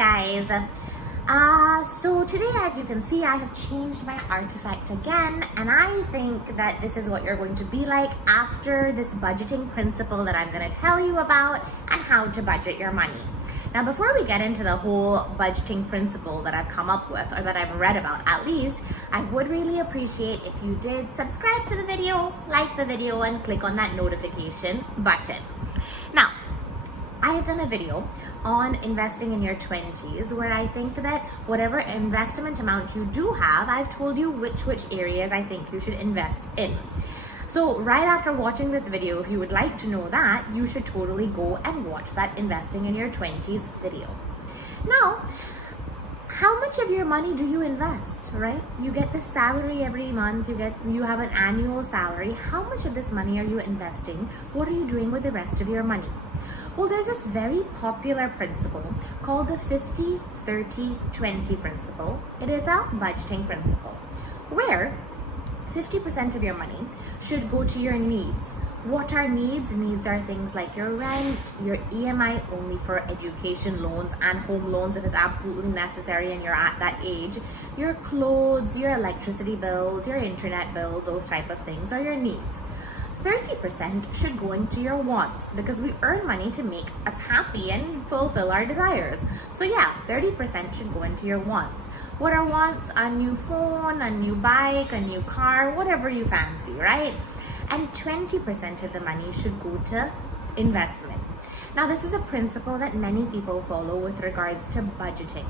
guys. So today, as you can see, I have changed my artifact again, and I think that this is what you're going to be like after this budgeting principle that I'm going to tell you about and how to budget your money. Now, before we get into the whole budgeting principle that I've come up with, or that I've read about at least, I would really appreciate if you did subscribe to the video, like the video, and click on that notification button. Now, I have done a video on investing in your 20s where I think that whatever investment amount you do have, I've told you which areas I think you should invest in. So right after watching this video, if you would like to know that, you should totally go and watch that investing in your 20s video. Now, how much of your money do you invest, right? You get this salary every month, you have an annual salary. How much of this money are you investing? What are you doing with the rest of your money? Well, there's this very popular principle called the 50-30-20 principle. It is a budgeting principle where 50% of your money should go to your needs. What are needs? Needs are things like your rent, your EMI only for education loans and home loans if it's absolutely necessary and you're at that age, your clothes, your electricity bills, your internet bill, those type of things are your needs. 30% should go into your wants because we earn money to make us happy and fulfill our desires. So yeah, 30% should go into your wants. What are wants? A new phone, a new bike, a new car, whatever you fancy, right? And 20% of the money should go to investment. Now, this is a principle that many people follow with regards to budgeting.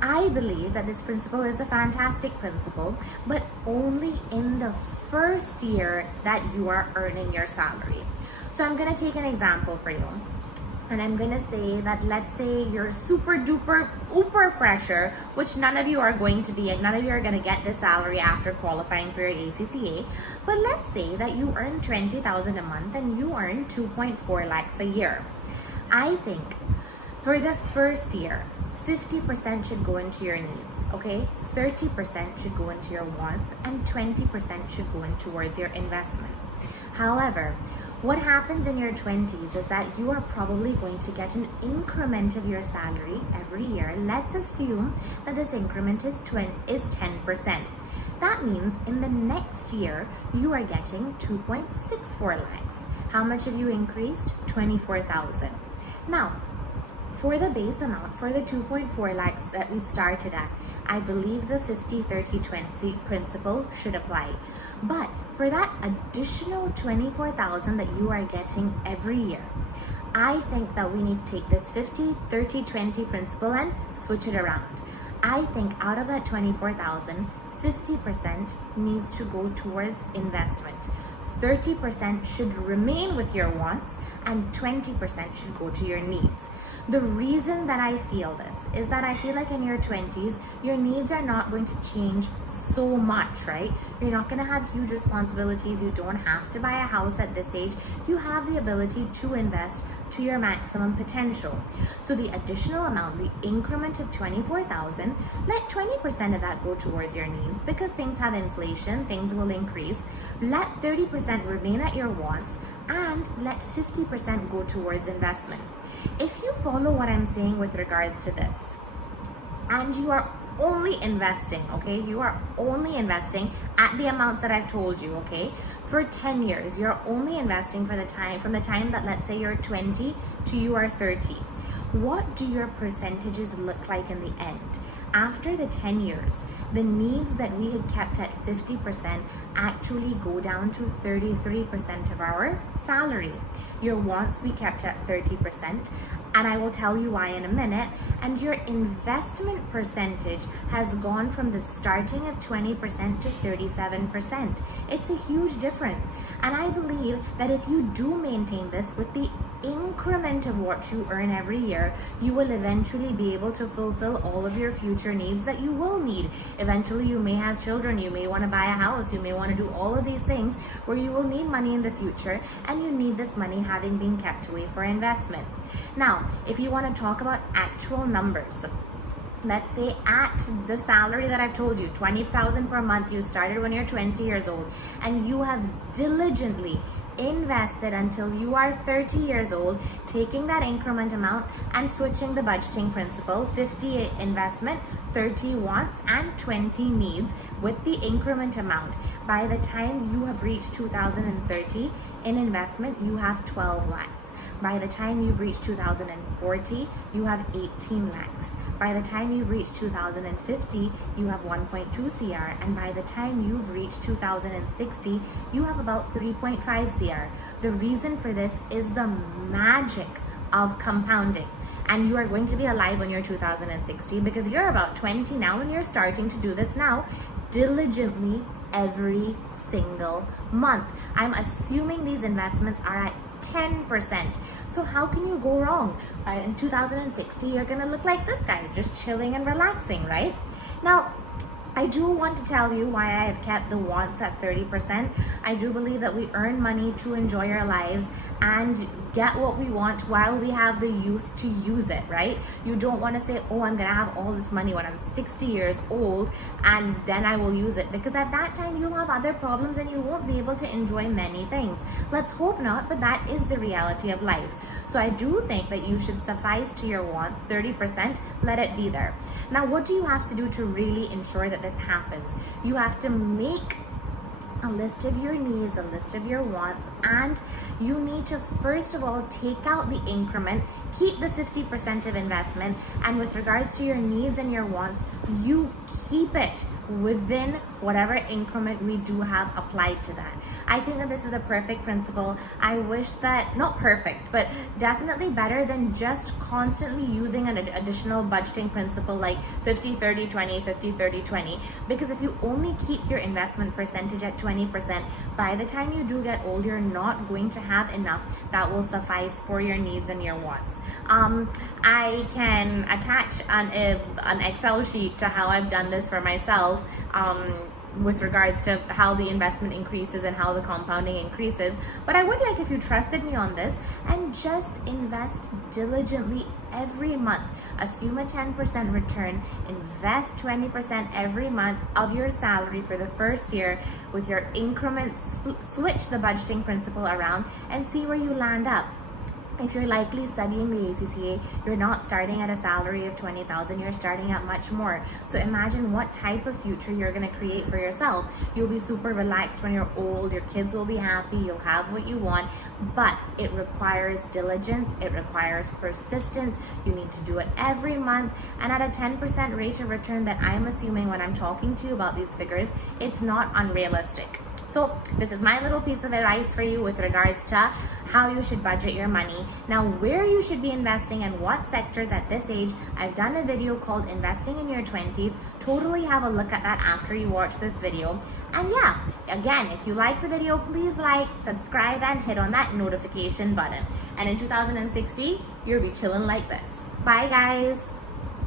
I believe that this principle is a fantastic principle, but only in the first year that you are earning your salary. So I'm going to take an example for you. And I'm going to say that, let's say you're super duper uber fresher, which none of you are going to be, and none of you are going to get this salary after qualifying for your ACCA. But let's say that you earn 20,000 a month and you earn 2.4 lakhs a year. I think for the first year, 50% should go into your needs, okay? 30% should go into your wants, and 20% should go in towards your investment. However, what happens in your 20s is that you are probably going to get an increment of your salary every year. Let's assume that this increment is 10%. That means in the next year, you are getting 2.64 lakhs. How much have you increased? 24,000. Now, for the base amount, for the 2.4 lakhs that we started at, I believe the 50-30-20 principle should apply. But for that additional 24,000 that you are getting every year, I think that we need to take this 50-30-20 principle and switch it around. I think out of that 24,000, 50% needs to go towards investment. 30% should remain with your wants, and 20% should go to your needs. The reason that I feel this is that I feel like in your 20s, your needs are not going to change so much, right? You're not going to have huge responsibilities. You don't have to buy a house at this age. You have the ability to invest to your maximum potential. So the additional amount, the increment of 24,000, let 20% of that go towards your needs because things have inflation, things will increase. Let 30% remain at your wants, and let 50% go towards investment. If you follow what I'm saying with regards to this, and you are only investing, okay, you are only investing at the amounts that I've told you, okay, for 10 years, you're only investing from the time that, let's say, you're 20 to you are 30. What do your percentages look like in the end? After the 10 years, the needs that we had kept at 50% actually go down to 33% of our salary. Your wants we kept at 30%, and I will tell you why in a minute. And your investment percentage has gone from the starting of 20% to 37%. It's a huge difference. And I believe that if you do maintain this with the increment of what you earn every year, you will eventually be able to fulfill all of your future needs that you will need. Eventually, you may have children, you may want to buy a house, you may want to do all of these things where you will need money in the future, and you need this money having been kept away for investment. Now, if you want to talk about actual numbers, let's say at the salary that I've told you, 20,000 per month, you started when you're 20 years old, and you have diligently invested until you are 30 years old, taking that increment amount and switching the budgeting principle, 50 investment, 30 wants, and 20 needs with the increment amount. By the time you have reached 2030 in investment, you have 12 lakhs. By the time you've reached 2040, you have 18 lakhs. By the time you've reached 2050, you have 1.2 CR. And by the time you've reached 2060, you have about 3.5 CR. The reason for this is the magic of compounding. And you are going to be alive when you're 2060 because you're about 20 now and you're starting to do this now diligently every single month. I'm assuming these investments are at 10%. So how can you go wrong? In 2060, you're gonna look like this guy, just chilling and relaxing, right? Now, I do want to tell you why I have kept the wants at 30%. I do believe that we earn money to enjoy our lives and get what we want while we have the youth to use it, right? You don't want to say, oh, I'm gonna have all this money when I'm 60 years old and then I will use it, because at that time you'll have other problems and you won't be able to enjoy many things. Let's hope not, but that is the reality of life. So I do think that you should suffice to your wants, 30%, let it be there. Now, what do you have to do to really ensure that this happens? You have to make a list of your needs, a list of your wants, and you need to first of all take out the increment, keep the 50% of investment, and with regards to your needs and your wants, you keep it within whatever increment we do have applied to that. I think that this is a perfect principle. I wish that, not perfect, but definitely better than just constantly using an additional budgeting principle like 50, 30, 20, 50, 30, 20. Because if you only keep your investment percentage at 20%, by the time you do get old, you're not going to have enough that will suffice for your needs and your wants. I can attach an Excel sheet to how I've done this for myself with regards to how the investment increases and how the compounding increases. But I would like if you trusted me on this and just invest diligently every month. Assume a 10% return, invest 20% every month of your salary for the first year with your increments, switch the budgeting principle around and see where you land up. If you're likely studying the ACCA, you're not starting at a salary of 20,000, you're starting at much more. So imagine what type of future you're going to create for yourself. You'll be super relaxed when you're old, your kids will be happy, you'll have what you want, but it requires diligence, it requires persistence. You need to do it every month, and at a 10% rate of return that I'm assuming when I'm talking to you about these figures, it's not unrealistic. So this is my little piece of advice for you with regards to how you should budget your money. Now, where you should be investing and what sectors at this age, I've done a video called Investing in Your 20s. Totally have a look at that after you watch this video. And yeah, again, if you like the video, please like, subscribe, and hit on that notification button. And in 2060, you'll be chilling like this. Bye, guys.